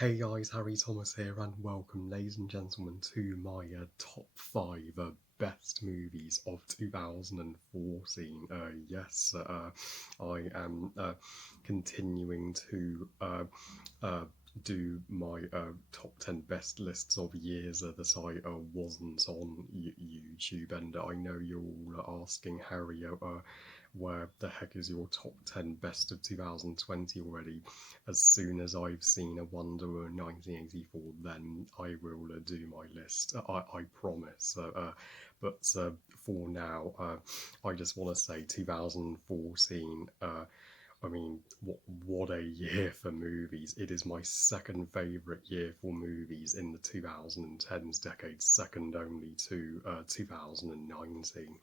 Hey guys, Harry Thomas here, and welcome, ladies and gentlemen, to my top 5 best movies of 2014. Yes, I am continuing to do my top 10 best lists of years that I wasn't on YouTube, and I know you're all asking, Harry, where the heck is your top 10 best of 2020 already? As soon as I've seen A Wonder Woman 1984, then I will do my list. I promise. But for now, I just want to say 2014. I mean, what a year for movies. It is my second favourite year for movies in the 2010s decade, second only to 2019.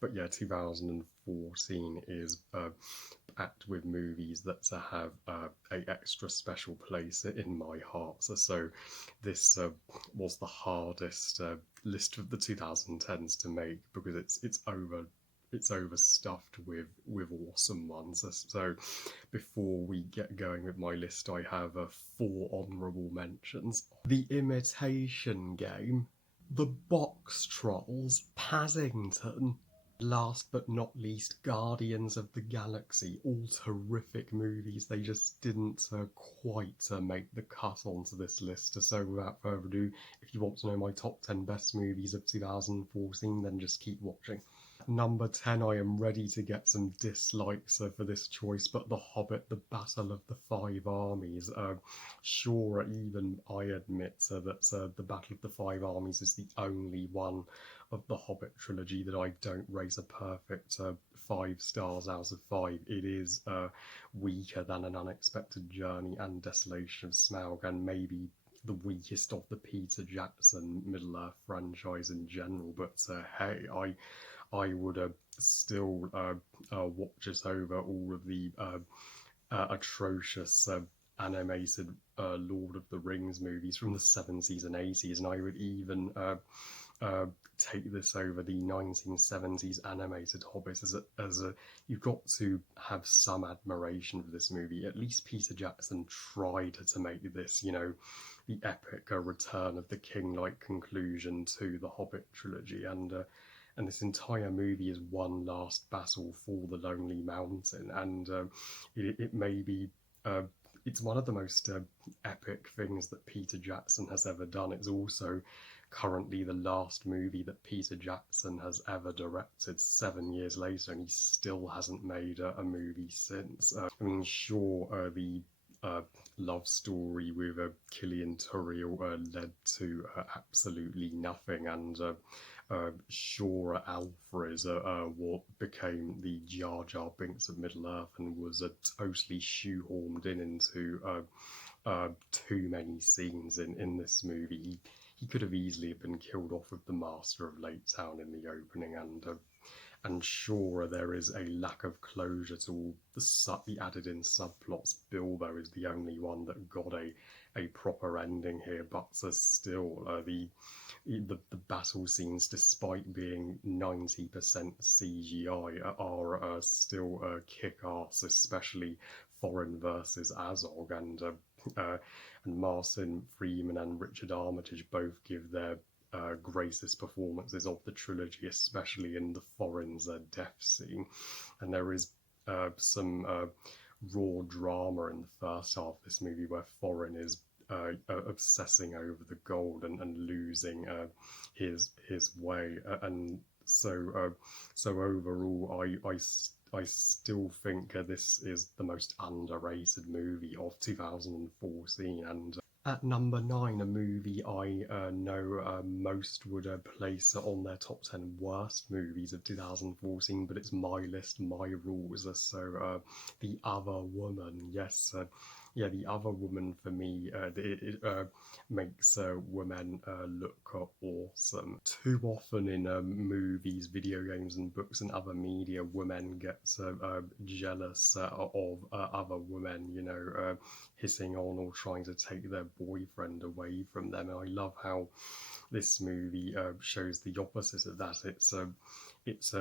But yeah, 2014 is packed with movies that have a extra special place in my heart. So this was the hardest list of the 2010s to make because it's overstuffed with awesome ones. So before we get going with my list, I have 4 honourable mentions: The Imitation Game, The Box Trolls, Paddington, last but not least, Guardians of the Galaxy. All terrific movies. They just didn't quite make the cut onto this list. So without further ado, if you want to know my top 10 best movies of 2014, then just keep watching. Number 10, I am ready to get some dislikes for this choice, but The Hobbit, The Battle of the Five Armies. Sure, even I admit that The Battle of the Five Armies is the only one of the Hobbit trilogy that I don't rate a perfect 5 stars out of 5. It is weaker than An Unexpected Journey and Desolation of Smaug, and maybe the weakest of the Peter Jackson Middle-earth franchise in general. But hey, I would still watch it over all of the atrocious animated Lord of the Rings movies from the 70s and 80s, and I would even take this over the 1970s animated Hobbit. You've got to have some admiration for this movie. At least Peter Jackson tried to make this, the epic return of the king-like conclusion to the Hobbit trilogy, and this entire movie is one last battle for the Lonely Mountain, and it may be it's one of the most epic things that Peter Jackson has ever done. It's also currently the last movie that Peter Jackson has ever directed 7 years later, and he still hasn't made a movie since. I mean, sure, the love story with Killian Turrill led to absolutely nothing, and sure, Alfred what became the Jar Jar Binks of Middle-earth and was totally shoehorned into too many scenes in this movie. He could have easily been killed off with the Master of Lake Town in the opening, and sure, there is a lack of closure to all the added-in subplots. Bilbo is the only one that got a proper ending here, but still, the battle scenes, despite being 90% CGI, are still kick-ass, especially Thorin versus Azog, and Martin Freeman and Richard Armitage both give their greatest performances of the trilogy, especially in the Thorin's death scene. And there is some raw drama in the first half of this movie where Thorin is obsessing over the gold and losing his way, and so overall, I still think this is the most underrated movie of 2014. And at number 9, a movie I know most would place on their top 10 worst movies of 2014, but it's my list, my rules. So The Other Woman, yes. Yeah, The Other Woman for me, it makes women look awesome. Too often in movies, video games, and books and other media, women get jealous of other women, hitting on or trying to take their boyfriend away from them. And I love how this movie shows the opposite of that. It's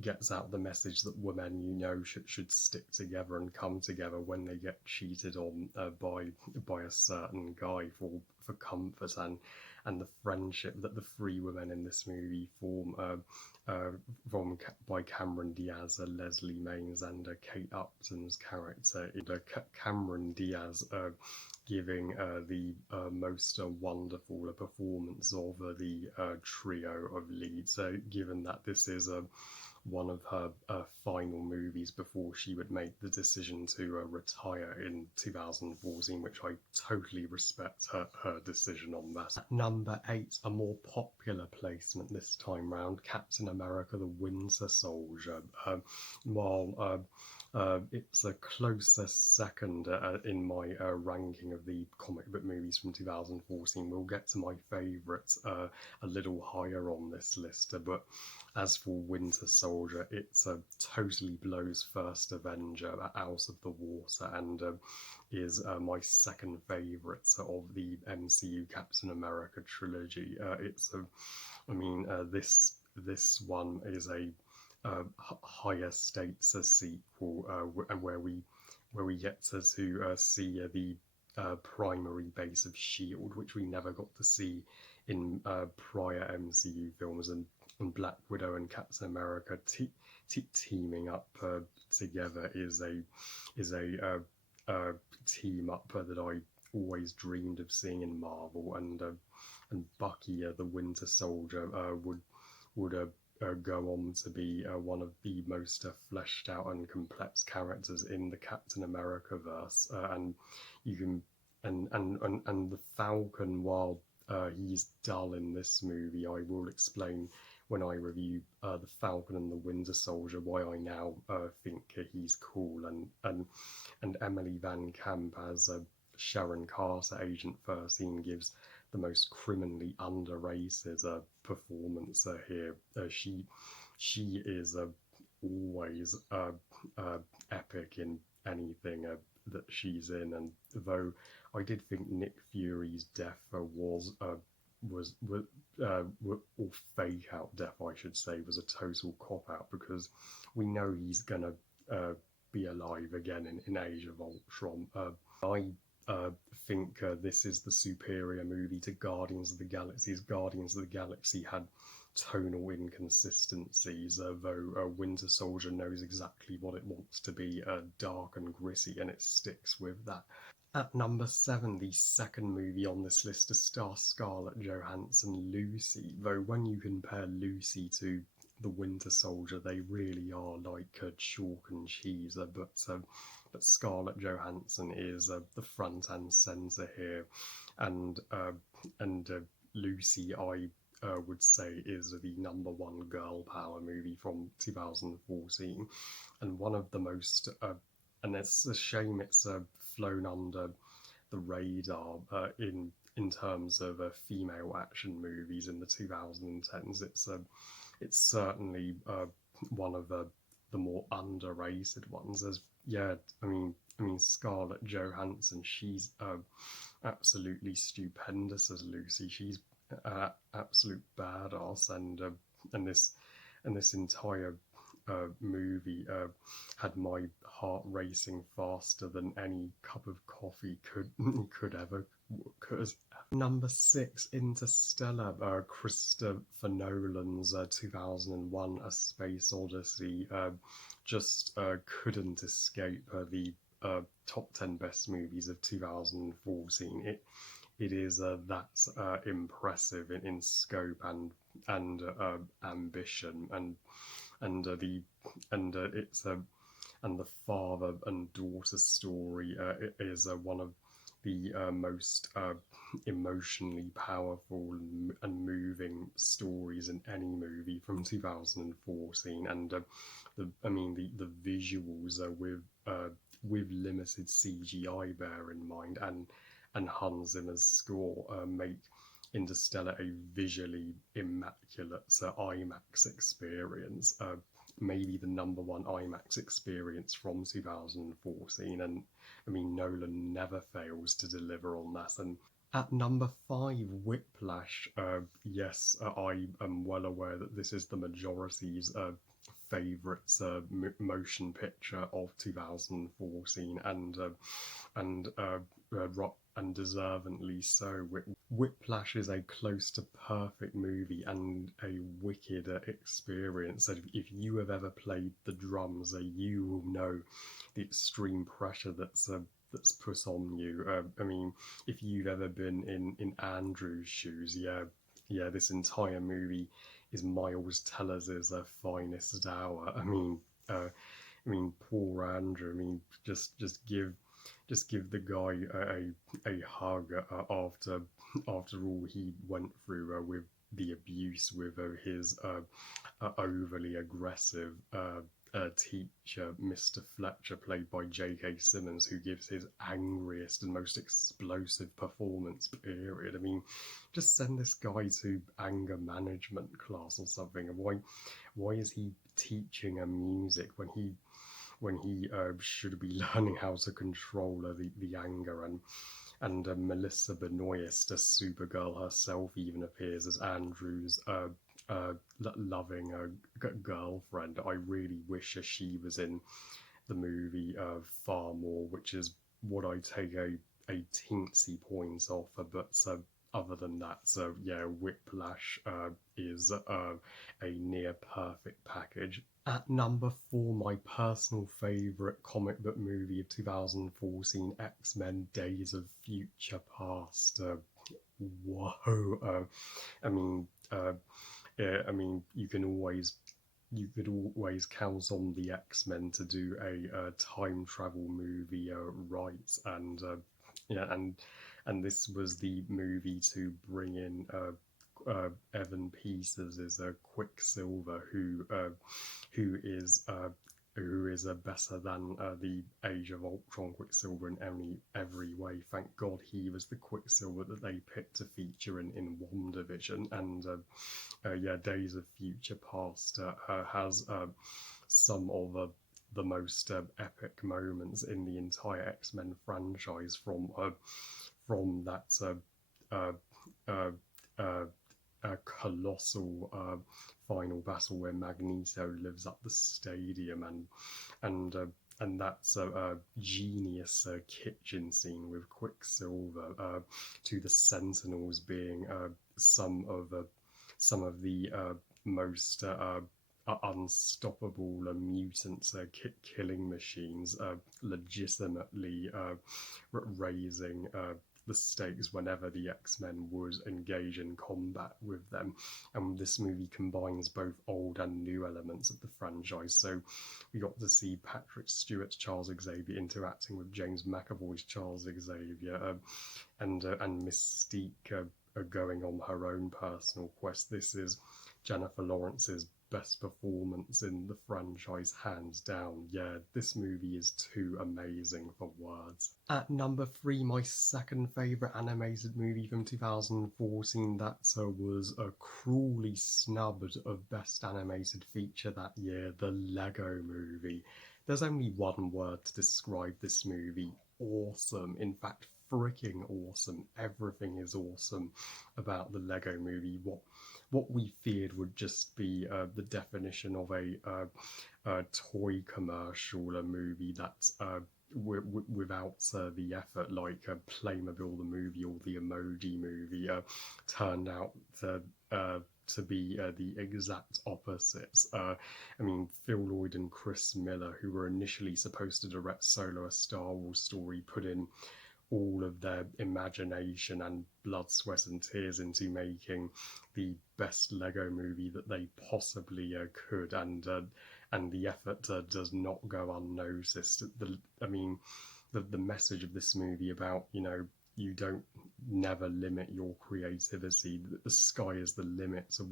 gets out the message that women, should stick together and come together when they get cheated on by a certain guy for comfort, and the friendship that the three women in this movie form, by Cameron Diaz, Leslie Maines, and Kate Upton's character. Cameron Diaz giving the most wonderful performance of the trio of leads, given that this is one of her final movies before she would make the decision to retire in 2014, which I totally respect her decision on that. At number 8, a more popular placement this time round, Captain America the Winter Soldier. While it's a closer second in my ranking of the comic book movies from 2014. We'll get to my favourites a little higher on this list, but as for Winter Soldier, it totally blows First Avenger out of the water, and is my second favourite of the MCU Captain America trilogy. This one is a higher stakes sequel, and where we get to see the primary base of Shield, which we never got to see in prior MCU films, and Black Widow and Captain America teaming up together is a team up that I always dreamed of seeing in Marvel, and Bucky, the Winter Soldier, would go on to be one of the most fleshed out and complex characters in the Captain America verse, and you can and the Falcon, while he's dull in this movie, I will explain when I review the Falcon and the Winter Soldier why I now think he's cool, and Emily Van Camp as Sharon Carter, Agent 13, gives the most criminally underrated performance here. She is always epic in anything that she's in, and though I did think Nick Fury's death was or fake out death, I should say, was a total cop out, because we know he's gonna be alive again in Age of Ultron. I think this is the superior movie to Guardians of the Galaxy. Guardians of the Galaxy had tonal inconsistencies, though Winter Soldier knows exactly what it wants to be, dark and gritty, and it sticks with that. At number 7, the second movie on this list to star Scarlett Johansson, Lucy. Though when you compare Lucy to the Winter Soldier, they really are like chalk and cheese. But Scarlett Johansson is the front and centre here, and Lucy, I would say, is the number 1 girl power movie from 2014, and one of the most. And it's a shame it's flown under the radar in terms of female action movies in the 2010s. It's certainly one of the more underrated ones. Scarlett Johansson, she's absolutely stupendous as Lucy. She's absolute badass, and this entire movie had my heart racing faster than any cup of coffee could ever. Number 6, Interstellar, Christopher Nolan's 2001 A Space Odyssey, just couldn't escape the top 10 best movies of 2014. It is that impressive in scope and ambition, and the father and daughter story is one of the most emotionally powerful and moving stories in any movie from 2014, and the visuals with limited CGI, bear in mind, and Hans Zimmer's score make Interstellar a visually immaculate IMAX experience, maybe the number 1 IMAX experience from 2014, and Nolan never fails to deliver on that. And at number 5, Whiplash. Yes, I am well aware that this is the majority's favourite motion picture of 2014, and deservedly so. Whiplash is a close to perfect movie and a wicked experience. And if you have ever played the drums, you will know the extreme pressure that's put on you. I mean, if you've ever been in Andrew's shoes, this entire movie is Miles Teller's finest hour. I mean, poor Andrew. I mean, just give the guy a hug after all he went through with the abuse with his overly aggressive teacher, Mr. Fletcher, played by J.K. Simmons, who gives his angriest and most explosive performance, period. I mean, just send this guy to anger management class or something. And why is he teaching music when he should be learning how to control the anger? And Melissa Benoist, a Supergirl herself, even appears as Andrew's loving girlfriend. I really wish she was in the movie far more, which is what I take a teensy point off. But other than that, so yeah, Whiplash is a near perfect package. At number 4, my personal favourite comic book movie of 2014, X-Men Days of Future Past. Whoa! I mean, you could always count on the X-Men to do a time travel movie right, and this was the movie to bring in Evan Peters as a Quicksilver, who is better than the Age of Ultron Quicksilver in every way. Thank God he was the Quicksilver that they picked to feature in WandaVision. And Days of Future Past has some of the most epic moments in the entire X-Men franchise, from that colossal final battle where Magneto lives up the stadium, and that's a genius kitchen scene with Quicksilver, to the Sentinels being some of the most unstoppable mutant killing machines, legitimately raising the stakes whenever the X-Men would engage in combat with them. And this movie combines both old and new elements of the franchise. So we got to see Patrick Stewart's Charles Xavier interacting with James McAvoy's Charles Xavier, and Mystique going on her own personal quest. This is Jennifer Lawrence's best performance in the franchise, hands down. Yeah, this movie is too amazing for words. At number 3, my second favourite animated movie from 2014, that was cruelly snubbed of Best Animated Feature that year, the Lego Movie. There's only one word to describe this movie: awesome. In fact, freaking awesome. Everything is awesome about the Lego Movie. What we feared would just be the definition of a toy commercial, a movie that's without the effort, like Playmobil the movie or the Emoji Movie, turned out to be the exact opposites. I mean, Phil Lord and Chris Miller, who were initially supposed to direct Solo: A Star Wars Story, put in all of their imagination and blood, sweat and tears into making the best Lego movie that they possibly could, and the effort does not go unnoticed. The message of this movie about, you don't never limit your creativity. The sky is the limit to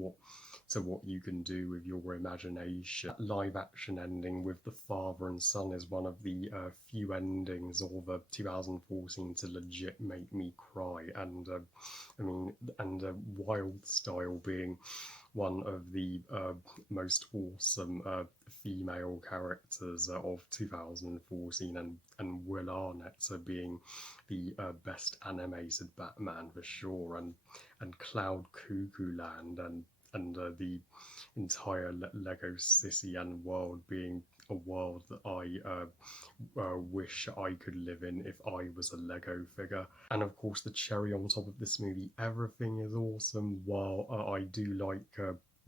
what you can do with your imagination. That live action ending with the father and son is one of the few endings of 2014 to legit make me cry. And Wild Style being one of the most awesome female characters of 2014, and Will Arnett being the best animated Batman for sure, and Cloud Cuckoo Land, the entire Lego city and world being a world that I wish I could live in if I was a Lego figure. And of course, the cherry on top of this movie, everything is awesome. While I do like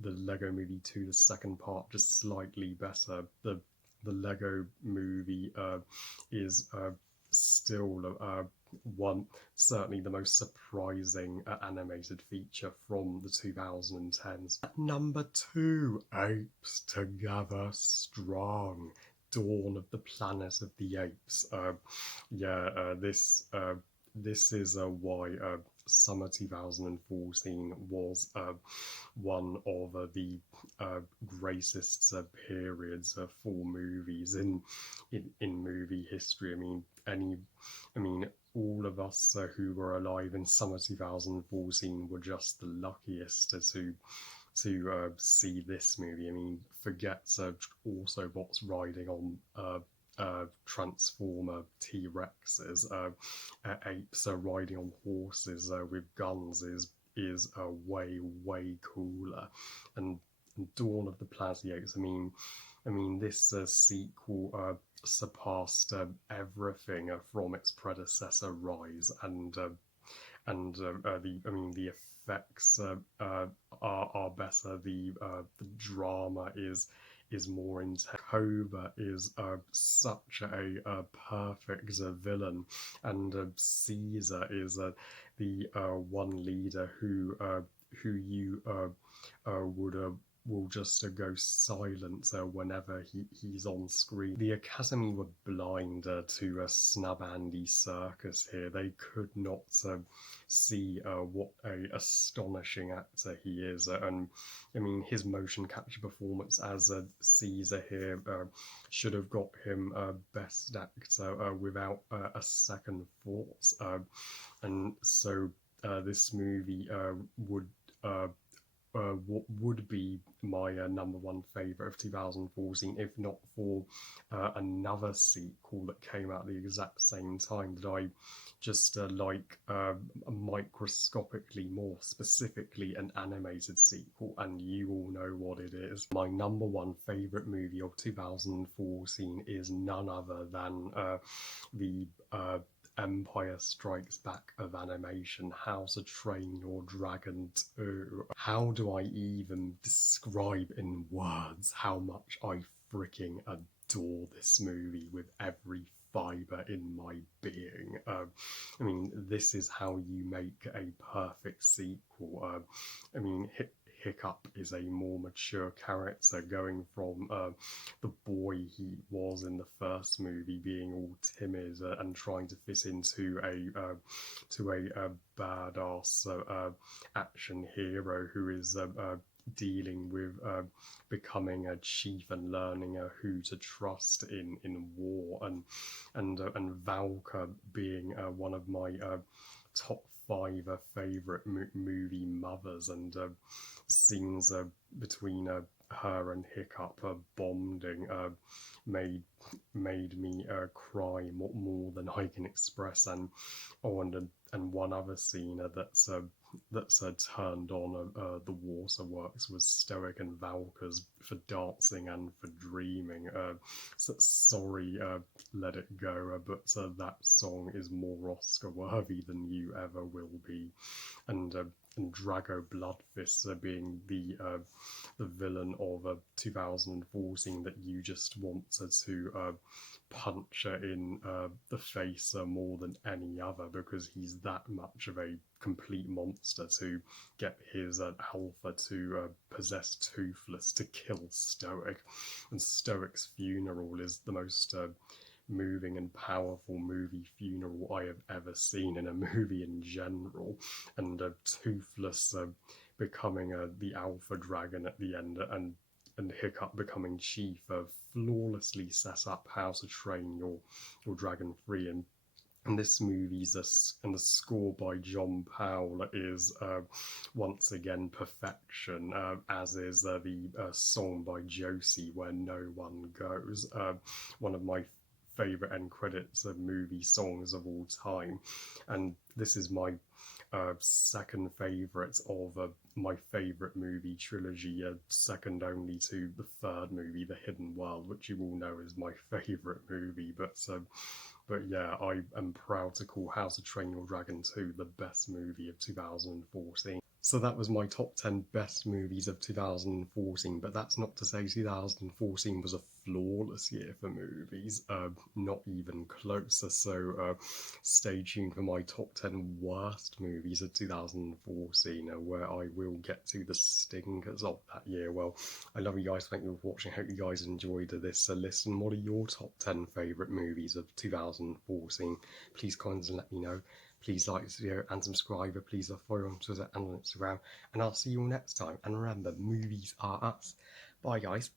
the Lego Movie 2, the second part, just slightly better. The Lego Movie is still one, certainly the most surprising animated feature from the 2010s. At number 2, Apes Together Strong. Dawn of the Planet of the Apes. This is why summer 2014 was one of the greatest periods for movies in movie history. I mean, all of us who were alive in summer 2014 were just the luckiest to see this movie. I mean, forget Autobots riding on Transformer T-Rexes. Apes riding on horses with guns is way cooler. And Dawn of the Planet of the Apes. I mean, this sequel surpassed everything from its predecessor, Rise, and the effects are better. The drama is more intense. Cobra is such a perfect villain, and Caesar is the one leader who you would will just go silent whenever he's on screen. The Academy were blind to snub Andy Serkis here. They could not see what a astonishing actor he is. And I mean, his motion capture performance as Caesar here should have got him Best Actor without a second thought. And so this movie would be my number one favourite of 2014, if not for another sequel that came out at the exact same time that I just like microscopically more, specifically an animated sequel, and you all know what it is. My number one favourite movie of 2014 is none other than the Empire Strikes Back of animation, How to Train Your Dragon 2. How do I even describe in words how much I freaking adore this movie with every fibre in my being? I mean, this is how you make a perfect sequel. Hiccup is a more mature character, going from the boy he was in the first movie, being all timid and trying to fit into a badass action hero who is dealing with becoming a chief and learning who to trust in war, and Valka being one of my top 5 favourite movie mothers, and scenes between her and Hiccup bonding made me cry more than I can express. And one other scene that's turned on the waterworks was Stoic and Valka's for dancing and for dreaming. Sorry, Let It Go, but that song is more Oscar worthy than you ever will be. And Drago Bloodfist being the villain of 2014 that you just wanted to punch in the face more than any other, because he's that much of a complete monster to get his alpha to possess Toothless to kill Stoic. And Stoic's funeral is the most moving and powerful movie funeral I have ever seen in a movie in general. And Toothless becoming the alpha dragon at the end, and Hiccup becoming chief, flawlessly set up How to Train Your Dragon 3. And this movie's and the score by John Powell is once again perfection, as is the song by Josie, Where No One Goes, one of my favourite end credits of movie songs of all time, and this is my second favourite of my favourite movie trilogy, second only to the third movie, The Hidden World, which you all know is my favourite movie. But yeah, I am proud to call How to Train Your Dragon 2 the best movie of 2014. So that was my top 10 best movies of 2014, but that's not to say 2014 was a flawless year for movies, not even closer. So stay tuned for my top 10 worst movies of 2014, where I will get to the stinkers of that year. Well, I love you guys, thank you for watching, hope you guys enjoyed this listen. What are your top 10 favourite movies of 2014? Please comment and let me know. Please like this video and subscribe. Please follow on Twitter and on Instagram. And I'll see you all next time. And remember, movies are us. Bye, guys.